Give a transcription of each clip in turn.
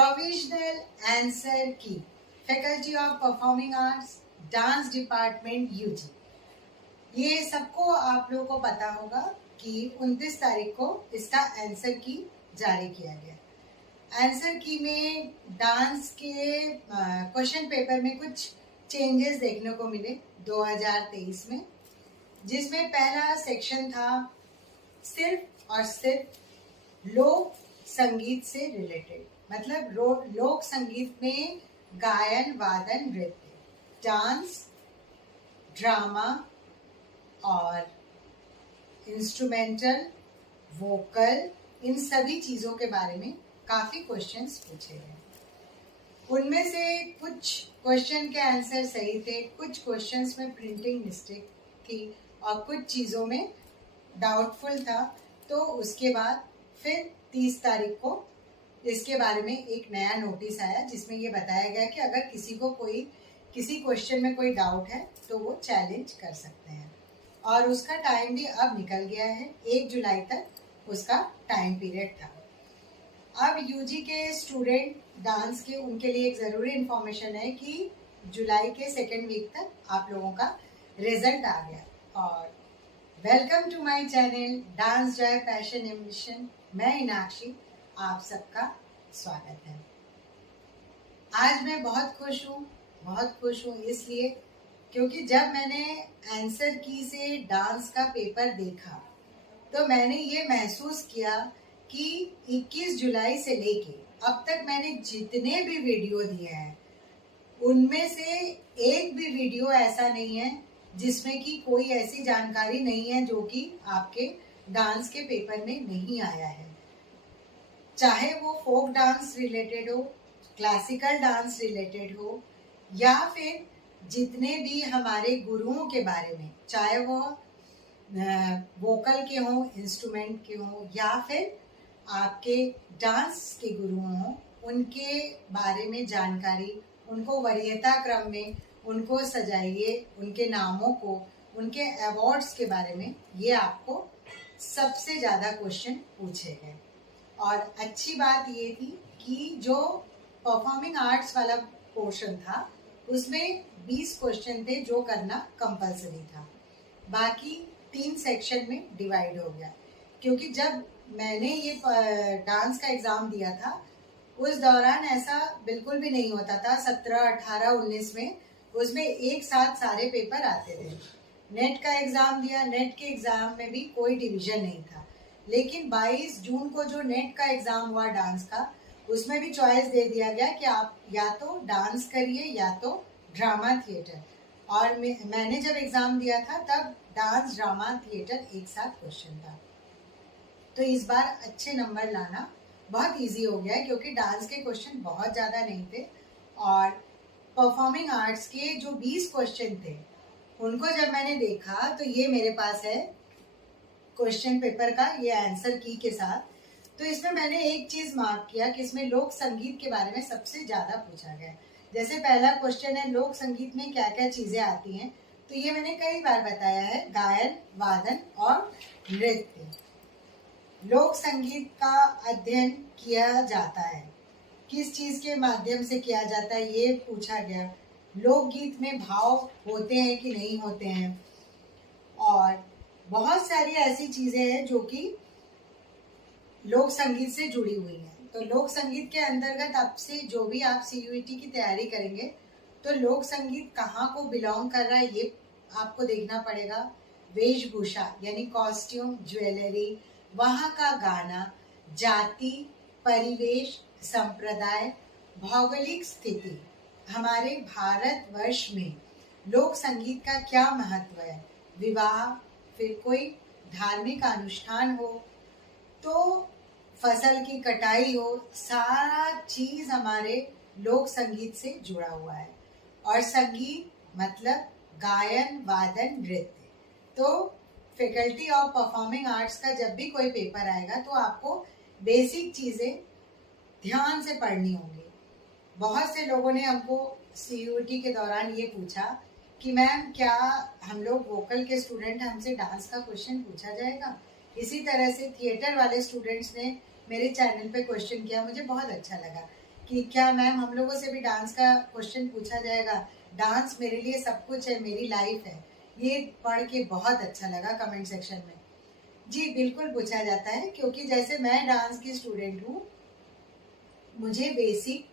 Provisional answer key, faculty of performing arts, dance department UG. ये सबको आप लोगों को पता होगा कि 29 तारीख को इसका आंसर की जारी किया गया। आंसर की में डांस के क्वेश्चन पेपर में कुछ चेंजेस देखने को मिले 2023 में, जिसमें पहला सेक्शन था सिर्फ और सिर्फ लोक संगीत से रिलेटेड, मतलब लोक संगीत में गायन, वादन, नृत्य, डांस, ड्रामा और इंस्ट्रूमेंटल, वोकल, इन सभी चीजों के बारे में काफी क्वेश्चंस पूछे गए। उनमें से कुछ क्वेश्चन के आंसर सही थे, कुछ क्वेश्चंस में प्रिंटिंग मिस्टेक थी और कुछ चीजों में डाउटफुल था। तो उसके बाद फिर 30 तारीख को इसके बारे में एक नया नोटिस आया, जिसमें ये बताया गया कि अगर किसी को किसी क्वेश्चन में कोई डाउट है तो वो चैलेंज कर सकते हैं। और उसका टाइम भी अब निकल गया है, 1 जुलाई तक उसका टाइम पीरियड था। अब यूजी के स्टूडेंट डांस के, उनके लिए एक ज़रूरी इन्फॉर्मेशन है कि जुलाई के 2nd वीक तक आप लोगों का रिजल्ट आ गया। और welcome to my channel dance joy passion ambition. मैं मीनाक्षी, आप सबका स्वागत है। आज मैं बहुत खुश हूँ इसलिए क्योंकि जब मैंने आंसर की से डांस का पेपर देखा तो मैंने ये महसूस किया कि 21 जुलाई से लेके अब तक मैंने जितने भी वीडियो दिए हैं उनमें से एक भी वीडियो ऐसा नहीं है जिसमें कि कोई ऐसी जानकारी नहीं है जो कि आपके डांस के पेपर में नहीं आया है। चाहे वो फोक डांस रिलेटेड हो, क्लासिकल डांस रिलेटेड हो, या फिर जितने भी हमारे गुरुओं के बारे में, चाहे वो वोकल के हों, इंस्ट्रूमेंट के हों, या फिर आपके डांस के गुरु हों, उनके बारे में जानकारी, उनको वरीयता क्रम में उनको सजाइए, उनके नामों को, उनके अवार्ड्स के बारे में ये आपको सबसे ज़्यादा क्वेश्चन पूछे गए। और अच्छी बात ये थी कि जो परफॉर्मिंग आर्ट्स वाला पोर्शन था उसमें 20 क्वेश्चन थे जो करना कंपलसरी था, बाकी 3 सेक्शन में डिवाइड हो गया। क्योंकि जब मैंने ये डांस का एग्ज़ाम दिया था उस दौरान ऐसा बिल्कुल भी नहीं होता था। 17, 18, 19 में उसमें एक साथ सारे पेपर आते थे। नेट का एग्ज़ाम दिया, नेट के एग्ज़ाम में भी कोई डिवीज़न नहीं था। लेकिन 22 जून को जो नेट का एग्ज़ाम हुआ डांस का, उसमें भी चॉइस दे दिया गया कि आप या तो डांस करिए या तो ड्रामा थिएटर। और मैंने जब एग्ज़ाम दिया था तब डांस, ड्रामा, थिएटर एक साथ क्वेश्चन था। तो इस बार अच्छे नंबर लाना बहुत इजी हो गया है क्योंकि डांस के क्वेश्चन बहुत ज़्यादा नहीं थे। और परफॉर्मिंग आर्ट्स के जो 20 क्वेश्चन थे उनको जब मैंने देखा तो ये मेरे पास है क्वेश्चन पेपर का ये आंसर की के साथ। तो इसमें मैंने एक चीज़ मार्क किया कि इसमें लोक संगीत के बारे में सबसे ज़्यादा पूछा गया। जैसे पहला क्वेश्चन है लोक संगीत में क्या क्या चीज़ें आती हैं, तो ये मैंने कई बार बताया है, गायन, वादन और नृत्य। लोक संगीत का अध्ययन किया जाता है, किस चीज़ के माध्यम से किया जाता है ये पूछा गया। लोकगीत में भाव होते हैं कि नहीं होते हैं, और बहुत सारी ऐसी चीज़ें हैं जो कि लोक संगीत से जुड़ी हुई हैं। तो लोक संगीत के अंतर्गत अब से जो भी आप सीयूईटी की तैयारी करेंगे तो लोक संगीत कहाँ को बिलोंग कर रहा है ये आपको देखना पड़ेगा। वेशभूषा यानी कॉस्ट्यूम, ज्वेलरी, वहाँ का गाना, जाति, परिवेश, संप्रदाय, भौगोलिक स्थिति, हमारे भारतवर्ष में लोक संगीत का क्या महत्व है, विवाह, फिर कोई धार्मिक अनुष्ठान हो, तो फसल की कटाई हो, सारा चीज हमारे लोक संगीत से जुड़ा हुआ है। और संगीत मतलब गायन, वादन, नृत्य। तो फैकल्टी ऑफ परफॉर्मिंग आर्ट्स का जब भी कोई पेपर आएगा तो आपको बेसिक चीजें ध्यान से पढ़नी होंगी। बहुत से लोगों ने हमको सीयूईटी के दौरान ये पूछा कि मैम क्या हम लोग वोकल के स्टूडेंट, हमसे डांस का क्वेश्चन पूछा जाएगा। इसी तरह से थिएटर वाले स्टूडेंट्स ने मेरे चैनल पे क्वेश्चन किया, मुझे बहुत अच्छा लगा कि क्या मैम हम लोगों से भी डांस का क्वेश्चन पूछा जाएगा, डांस मेरे लिए सब कुछ है, मेरी लाइफ है। ये पढ़ के बहुत अच्छा लगा कमेंट सेक्शन में। जी बिल्कुल पूछा जाता है, क्योंकि जैसे मैं डांस की स्टूडेंट हूँ, मुझे बेसिक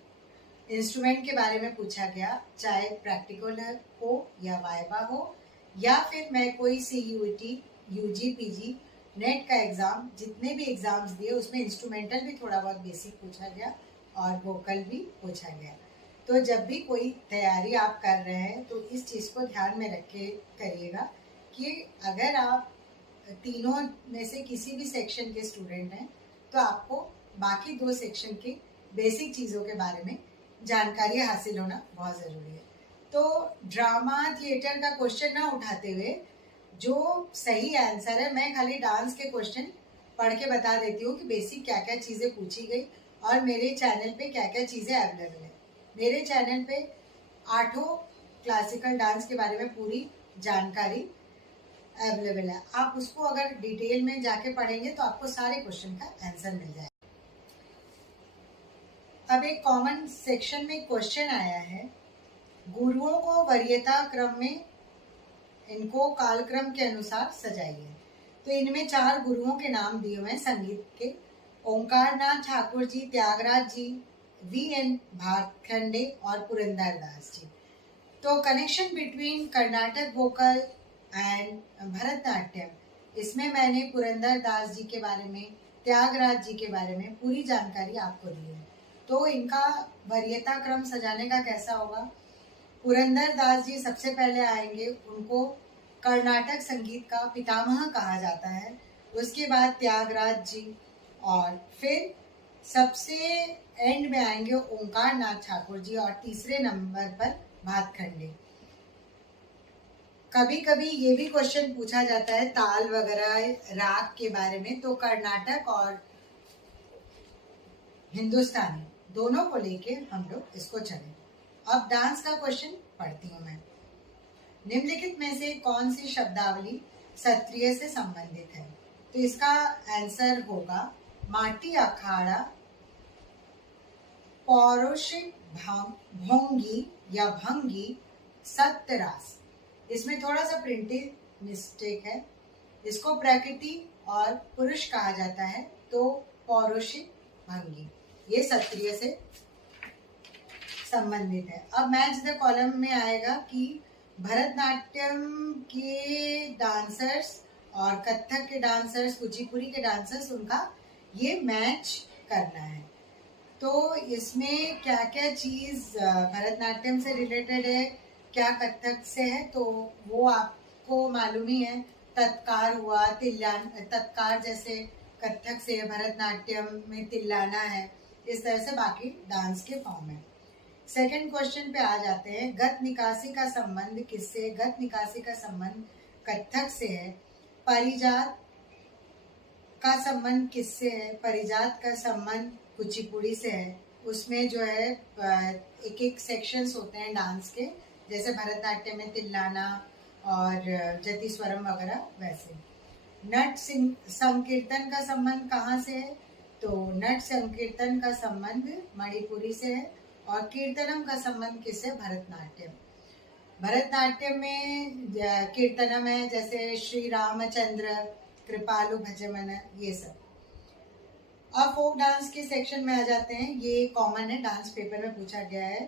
इंस्ट्रूमेंट के बारे में पूछा गया, चाहे प्रैक्टिकल हो या वाइवा हो, या फिर मैं कोई CUET, UG, PG, नेट का एग्ज़ाम, जितने भी एग्ज़ाम्स दिए उसमें इंस्ट्रूमेंटल भी थोड़ा बहुत बेसिक पूछा गया और वोकल भी पूछा गया। तो जब भी कोई तैयारी आप कर रहे हैं तो इस चीज़ को ध्यान में रख के करिएगा कि अगर आप तीनों में से किसी भी सेक्शन के स्टूडेंट हैं तो आपको बाकी 2 सेक्शन के बेसिक चीज़ों के बारे में जानकारी हासिल होना बहुत ज़रूरी है। तो ड्रामा थिएटर का क्वेश्चन ना उठाते हुए जो सही आंसर है, मैं खाली डांस के क्वेश्चन पढ़ के बता देती हूँ कि बेसिक क्या क्या चीज़ें पूछी गई और मेरे चैनल पे क्या क्या चीज़ें अवेलेबल है। मेरे चैनल पे 8 क्लासिकल डांस के बारे में पूरी जानकारी अवेलेबल है। आप उसको अगर डिटेल में जाके पढ़ेंगे तो आपको सारे क्वेश्चन का आंसर मिल जाएगा। अब एक कॉमन सेक्शन में क्वेश्चन आया है, गुरुओं को वरीयता क्रम में इनको कालक्रम के अनुसार सजाइए। तो इनमें 4 गुरुओं के नाम दिए हुए हैं संगीत के, ओंकार नाथ ठाकुर जी, त्यागराज जी, VN भातखंडे और पुरंदरदास जी। तो connection between Karnataka vocal and Bharatanatyam, इसमें मैंने पुरंदरदास जी के बारे में, त्यागराज जी के बारे में पूरी जानकारी आपको दी है। तो इनका वरीयता क्रम सजाने का कैसा होगा, पुरंदरदास जी सबसे पहले आएंगे, उनको कर्नाटक संगीत का पितामह कहा जाता है। उसके बाद त्यागराज जी, और फिर सबसे एंड में आएंगे ओंकार नाथ ठाकुर जी, और तीसरे नंबर पर भातखंडे। कभी कभी ये भी क्वेश्चन पूछा जाता है ताल वगैरह राग के बारे में, तो कर्नाटक और हिंदुस्तानी दोनों को लेके हम लोग इसको चलें। अब डांस का क्वेश्चन पढ़ती हूँ मैं। निम्नलिखित में से कौन सी शब्दावली सत्रिय से संबंधित है? तो इसका आंसर होगा माटी अखाड़ा, पौरुषिक भोंगी या भंगी, सत्यरास। इसमें थोड़ा सा प्रिंटिंग मिस्टेक है, इसको प्रकृति और पुरुष कहा जाता है, तो पौरुषिक भंगी ये सत्रिय से संबंधित है। अब मैच द कॉलम में आएगा कि भरतनाट्यम के डांसर्स और कथक के डांसर्स, कुचिपुड़ी के डांसर्स, उनका ये मैच करना है। तो इसमें क्या क्या चीज़ भरतनाट्यम से रिलेटेड है, क्या कथक से है, तो वो आपको मालूम ही है। तत्कार हुआ, तत्कार जैसे कथक से, भरतनाट्यम में तिल्लाना है, इस तरह से बाकी डांस के फॉर्म है। सेकंड क्वेश्चन पे आ जाते हैं, गत निकासी का संबंध किससे? गत निकासी का संबंध कथक से है। परिजात का संबंध किससे है? परिजात का संबंध कुचिपुड़ी से है। उसमें जो है एक एक सेक्शंस होते हैं डांस के, जैसे भरतनाट्यम में तिल्लाना और जतिस्वरम वगैरह वैसे। नट संकीर्तन का संबंध कहाँ से है? तो नट संकीर्तन का संबंध मणिपुरी से है, और कीर्तनम का संबंध किससे? भरतनाट्यम। भरतनाट्यम में कीर्तनम है, जैसे श्री रामचंद्र, कृपालु भजमन, ये सब। अब फोक डांस के सेक्शन में आ जाते हैं, ये कॉमन है, डांस पेपर में पूछा गया है।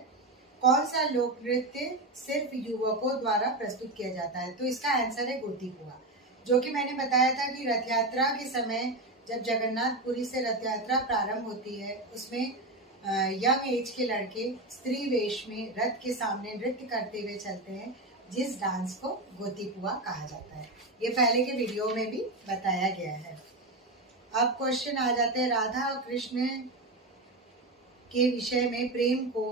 कौन सा लोक नृत्य सिर्फ युवकों द्वारा प्रस्तुत किया जाता है? तो इसका आंसर है गोतीपुआ, जो कि मैंने बताया था कि रथ यात्रा के समय जब जगन्नाथपुरी से रथ यात्रा प्रारंभ होती है, उसमें यंग एज के लड़के स्त्री वेश में रथ के सामने नृत्य करते हुए चलते हैं, जिस डांस को गोतीपुआ कहा जाता है। ये पहले के वीडियो में भी बताया गया है। अब क्वेश्चन आ जाते हैं, राधा और कृष्ण के विषय में प्रेम को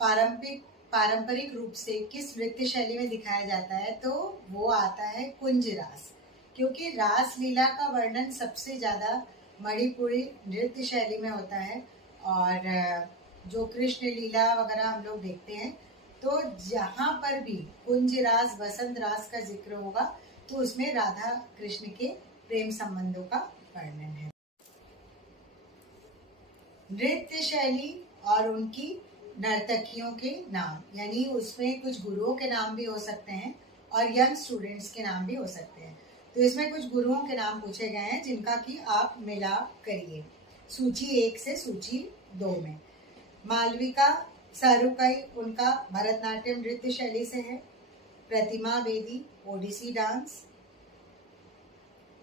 पारंपरिक रूप से किस नृत्य शैली में दिखाया जाता है? तो वो आता है कुंज रास, क्योंकि रास लीला का वर्णन सबसे ज़्यादा मणिपुरी नृत्य शैली में होता है। और जो कृष्ण लीला वगैरह हम लोग देखते हैं, तो जहाँ पर भी कुंज रास, वसंत रास का जिक्र होगा, तो उसमें राधा कृष्ण के प्रेम संबंधों का वर्णन है। नृत्य शैली और उनकी नर्तकियों के नाम, यानी उसमें कुछ गुरुओं के नाम भी हो सकते हैं और यंग स्टूडेंट्स के नाम भी हो सकते हैं। तो इसमें कुछ गुरुओं के नाम पूछे गए हैं जिनका कि आप मिलाप करिए सूची 1 से सूची 2 में। मालविका सारुकाई उनका भरतनाट्यम नृत्य शैली से है। प्रतिमा बेदी ओडिसी डांस,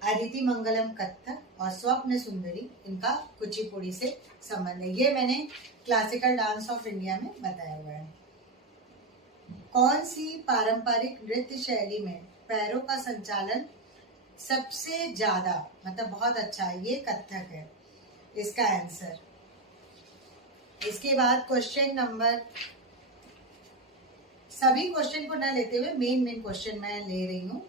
अदिति मंगलम कथक और स्वप्न सुंदरी इनका कुचिपुड़ी से संबंध है। ये मैंने क्लासिकल डांस ऑफ इंडिया में बताया हुआ है। कौन सी पारंपरिक नृत्य शैली में पैरों का संचालन सबसे ज्यादा मतलब बहुत अच्छा है? ये कथक है इसका आंसर। इसके बाद क्वेश्चन नंबर, सभी क्वेश्चन को न लेते हुए मेन क्वेश्चन मैं ले रही हूँ।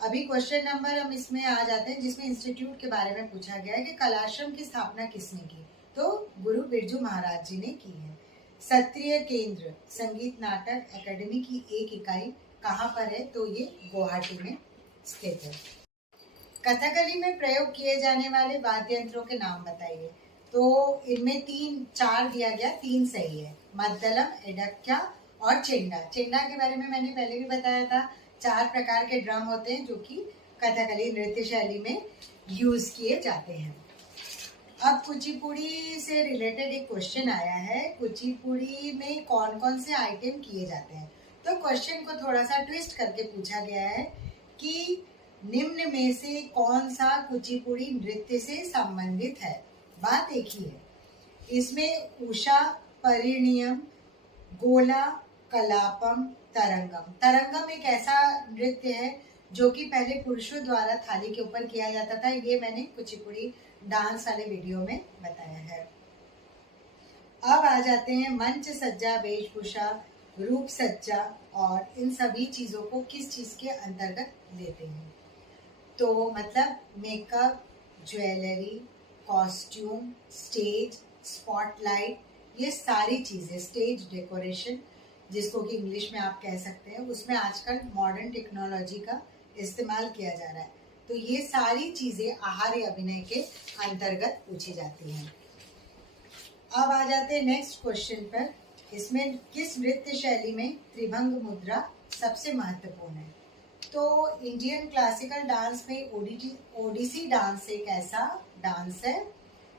अभी क्वेश्चन नंबर हम इसमें आ जाते हैं जिसमें इंस्टीट्यूट के बारे में पूछा गया है कि कलाश्रम की स्थापना किसने की? तो गुरु बिरजू महाराज जी ने की है। क्षत्रिय केंद्र संगीत नाटक एकेडमी की एक इकाई कहाँ पर है? तो ये गुवाहाटी में स्थित है। कथकली में प्रयोग किए जाने वाले वाद्य यंत्रों के नाम बताइए। तो इनमें 4 दिया गया, 3 सही है। मद्दलम, एडक्या और चेंडा। चेंडा के बारे में मैंने पहले भी बताया था। 4 प्रकार के ड्रम होते हैं जो कि कथकली नृत्य शैली में यूज किए जाते हैं। अब कुचिपुड़ी से रिलेटेड एक क्वेश्चन आया है, कुचिपुड़ी में कौन कौन से आइटम किए जाते हैं? तो क्वेश्चन को थोड़ा सा ट्विस्ट करके पूछा गया है कि निम्न में से कौन सा कुचिपुड़ी नृत्य से संबंधित है? बात एक ही है। इसमें उषा, परिणयम, गोला, कलापम, तरंगम। तरंगम एक ऐसा नृत्य है जो कि पहले पुरुषों द्वारा थाली के ऊपर किया जाता था। ये मैंने कुचिपुड़ी डांस वाले वीडियो में बताया है। अब आ जाते हैं मंच सज्जा, वेशभूषा, रूप सज्जा और इन सभी चीजों को किस चीज के अंतर्गत लेते हैं? तो मतलब makeup, jewellery, costume, stage, spotlight, ये सारी चीजें, स्टेज डेकोरेशन जिसको कि इंग्लिश में आप कह सकते हैं, उसमें आजकल मॉडर्न टेक्नोलॉजी का इस्तेमाल किया जा रहा है। तो ये सारी चीजें आहार्य अभिनय के अंतर्गत पूछी जाती हैं। अब आ जाते हैं नेक्स्ट क्वेश्चन पर। इसमें किस नृत्य शैली में त्रिभंग मुद्रा सबसे महत्वपूर्ण है? तो इंडियन क्लासिकल डांस में ओडिसी डांस एक ऐसा डांस है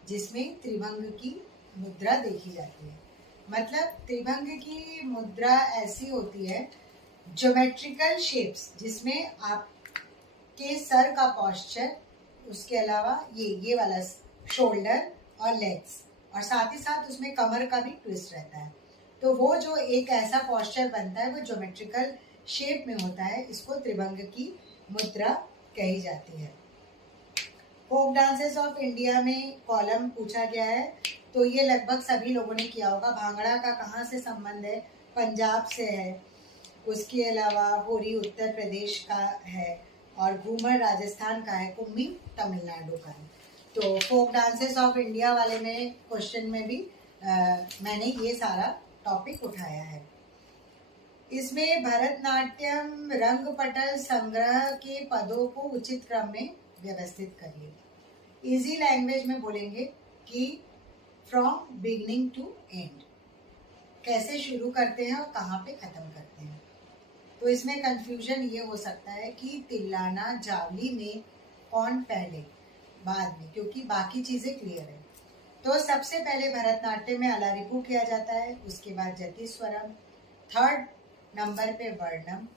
जिसमें त्रिभंग की मुद्रा देखी जाती है। मतलब त्रिभंग की मुद्रा ऐसी होती है, ज्योमेट्रिकल शेप्स जिसमें आपके सर का पॉस्चर, उसके अलावा ये वाला शोल्डर और लेग्स, और साथ ही साथ उसमें कमर का भी ट्विस्ट रहता है। तो वो जो एक ऐसा पॉस्चर बनता है वो ज्योमेट्रिकल शेप में होता है, इसको त्रिभंग की मुद्रा कही जाती है। फोक डांसेस ऑफ इंडिया में कॉलम पूछा गया है, तो ये लगभग सभी लोगों ने किया होगा। भांगड़ा का कहाँ से संबंध है? पंजाब से है। उसके अलावा होरी उत्तर प्रदेश का है और घूमर राजस्थान का है, कुम्मी तमिलनाडु का है। तो फोक डांसेस ऑफ इंडिया वाले में क्वेश्चन में भी मैंने ये सारा टॉपिक उठाया है। इसमें भरतनाट्यम रंगपटल संग्रह के पदों को उचित क्रम में व्यवस्थित करिए। इजी लैंग्वेज में बोलेंगे कि फ्रॉम बिगिनिंग टू एंड, कैसे शुरू करते हैं और कहाँ पे खत्म करते हैं। तो इसमें कंफ्यूजन ये हो सकता है कि तिल्लाना जावली में कौन पहले बाद में, क्योंकि बाकी चीजें क्लियर है। तो सबसे पहले भरतनाट्यम में अलारिपू किया जाता है, उसके बाद जतिस्वरम, 3rd नंबर पे वर्णम,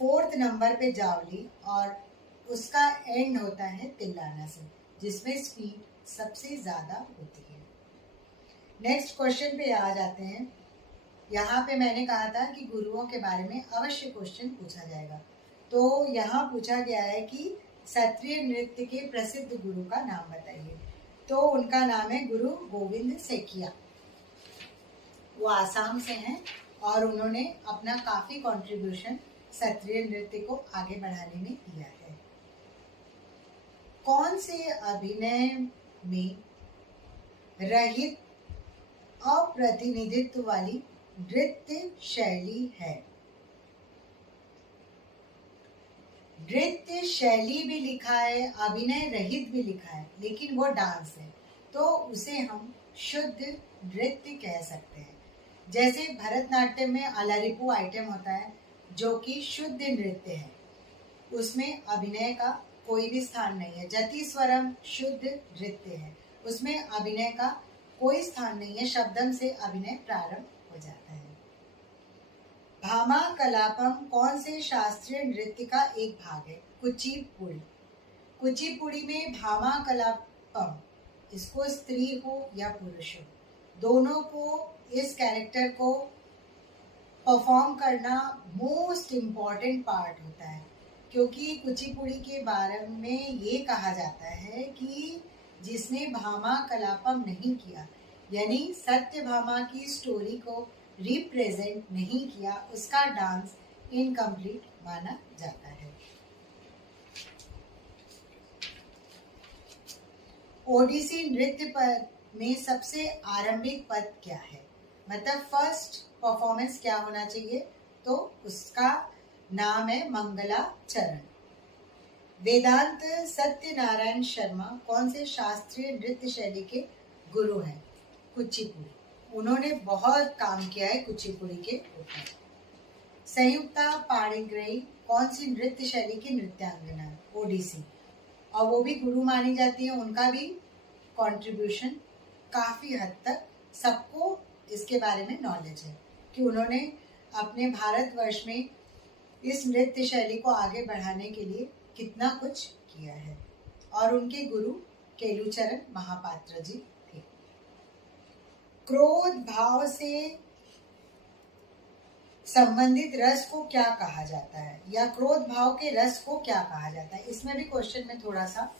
4th नंबर पे जावली और उसका एंड होता है तिल्लाना से, जिसमें स्पीड सबसे ज्यादा होती है। नेक्स्ट क्वेश्चन पे आ जाते हैं। यहाँ पे मैंने कहा था कि गुरुओं के बारे में अवश्य क्वेश्चन पूछा जाएगा। तो यहाँ पूछा गया है कि क्षत्रिय नृत्य के प्रसिद्ध गुरु का नाम बताइए। तो उनका नाम है गुरु गोविंद सेकिया। वो आसाम से हैं और उन्होंने अपना काफी कंट्रीब्यूशन क्षत्रिय नृत्य को आगे बढ़ाने में किया है। कौन से अभिनय में रहित अप्रतिनिधित्व वाली नृत्य शैली है? नृत्य शैली भी लिखा है, अभिनय रहित भी लिखा है, लेकिन वो डांस है, तो उसे हम शुद्ध नृत्य कह सकते हैं। जैसे भरतनाट्यम में अलारिपू आइटम होता है जो कि शुद्ध नृत्य है, उसमें अभिनय का कोई भी स्थान नहीं है। जतिस्वरम शुद्ध नृत्य है, उसमें अभिनय का कोई स्थान नहीं है, शब्दम से अभिनय प्रारंभ हो जाता है। भामा कलापम कौन से शास्त्रीय नृत्य का एक भाग है? कुचिपुड़ी। कुचिपुड़ी में भामा कलापम, इसको स्त्री हो या पुरुष हो, दोनों को इस कैरेक्टर को परफॉर्म करना मोस्ट इम्पॉर्टेंट पार्ट होता है, क्योंकि कुचिपुड़ी के बारे में ये कहा जाता है कि जिसने भामा कलापम नहीं किया, यानी सत्यभामा की स्टोरी को रिप्रेजेंट नहीं किया, उसका डांस इनकम्प्लीट माना जाता है। ओडिसी नृत्य पद में सबसे आरंभिक पद क्या है? मतलब फर्स्ट परफॉर्मेंस क्या होना चाहिए? तो उसका नाम है मंगलाचरण। वेदांत सत्यनारायण शर्मा कौन से शास्त्रीय नृत्य शैली के गुरु हैं? कुचिपुड़ी। उन्होंने बहुत काम किया है कुचिपुड़ी के ऊपर। संयुक्ता पाणिग्राही कौन सी नृत्य शैली की नृत्यांगना है? ओडिसी। और वो भी गुरु मानी जाती है, उनका भी कंट्रीब्यूशन काफी हद तक सबको इसके बारे में नॉलेज है कि उन्होंने अपने भारतवर्ष में इस नृत्य शैली को आगे बढ़ाने के लिए कितना कुछ किया है। और उनके गुरु केलुचरण महापात्र जी थे। क्रोध भाव से संबंधित रस को क्या कहा जाता है, या क्रोध भाव के रस को क्या कहा जाता है? इसमें भी क्वेश्चन में थोड़ा सा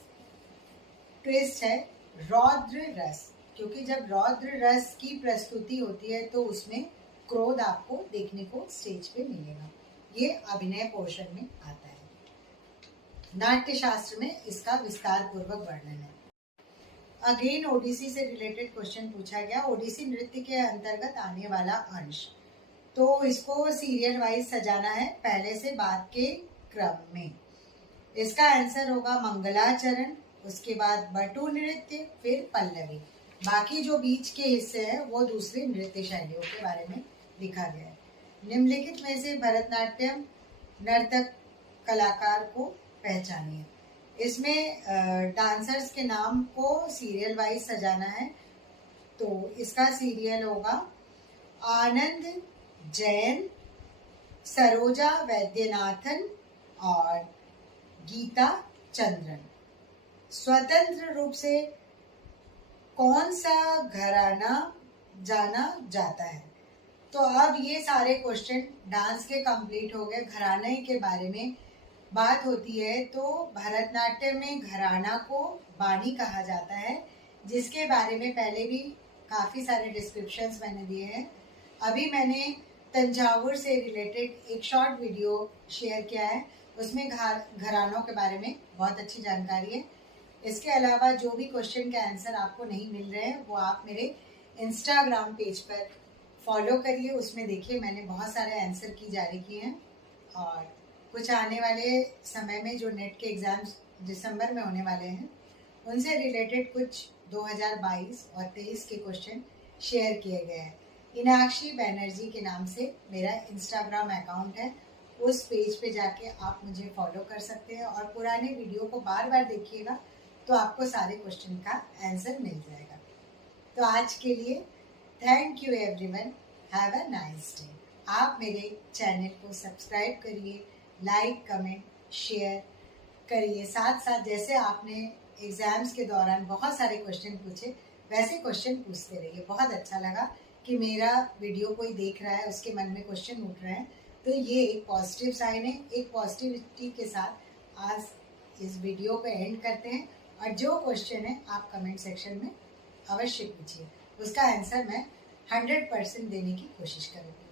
ट्विस्ट है। रौद्र रस, क्योंकि जब रौद्र रस की प्रस्तुति होती है तो उसमें क्रोध आपको देखने को स्टेज पे मिलेगा। ये अभिनय पोर्शन में आता है। नाट्य शास्त्र में इसका विस्तार पूर्वक वर्णन है। अगेन ओडिसी से रिलेटेड क्वेश्चन पूछा गया। ओडिसी नृत्य के अंतर्गत आने वाला अंश, तो इसको सीरियल वाइज सजाना है, पहले से बाद के क्रम में। इसका आंसर होगा मंगलाचरण, उसके बाद बटु नृत्य, फिर पल्लवी। बाकी जो बीच के हिस्से हैं वो दूसरी नृत्य शैलियों के बारे में लिखा गया है। निम्नलिखित में से भरतनाट्यम नर्तक कलाकार को पहचानिए। इसमें डांसर्स के नाम को सीरियल वाइज सजाना है, तो इसका सीरियल होगा आनंद जैन, सरोजा वैद्यनाथन और गीता चंद्रन। स्वतंत्र रूप से कौन सा घराना जाना जाता है? तो अब ये सारे क्वेश्चन डांस के कंप्लीट हो गए। घराने के बारे में बात होती है तो भरतनाट्यम में घराना को बानी कहा जाता है, जिसके बारे में पहले भी काफ़ी सारे डिस्क्रिप्शंस मैंने दिए हैं। अभी मैंने तंजावुर से रिलेटेड एक शॉर्ट वीडियो शेयर किया है, उसमें घरानों के बारे में बहुत अच्छी जानकारी है। इसके अलावा जो भी क्वेश्चन के आंसर आपको नहीं मिल रहे हैं वो आप मेरे इंस्टाग्राम पेज पर फॉलो करिए, उसमें देखिए मैंने बहुत सारे आंसर की जारी किए हैं। और कुछ आने वाले समय में जो नेट के एग्ज़ाम्स दिसंबर में होने वाले हैं उनसे रिलेटेड कुछ 2022 और 23 के क्वेश्चन शेयर किए गए हैं। इनाक्षी बैनर्जी के नाम से मेरा इंस्टाग्राम अकाउंट है, उस पेज पे जाके आप मुझे फॉलो कर सकते हैं और पुराने वीडियो को बार बार देखिएगा तो आपको सारे क्वेश्चन का आंसर मिल जाएगा। तो आज के लिए thank you everyone, have a nice day. आप मेरे चैनल को सब्सक्राइब करिए, लाइक कमेंट शेयर करिए। साथ साथ जैसे आपने एग्ज़ाम्स के दौरान बहुत सारे क्वेश्चन पूछे वैसे क्वेश्चन पूछते रहिए। बहुत अच्छा लगा कि मेरा वीडियो कोई देख रहा है, उसके मन में क्वेश्चन उठ रहे हैं, तो ये एक पॉजिटिव साइन है। एक पॉजिटिविटी के साथ आज इस वीडियो को एंड करते हैं। और जो क्वेश्चन है आप कमेंट सेक्शन में अवश्य पूछिए, उसका आंसर मैं 100% देने की कोशिश करूँगी।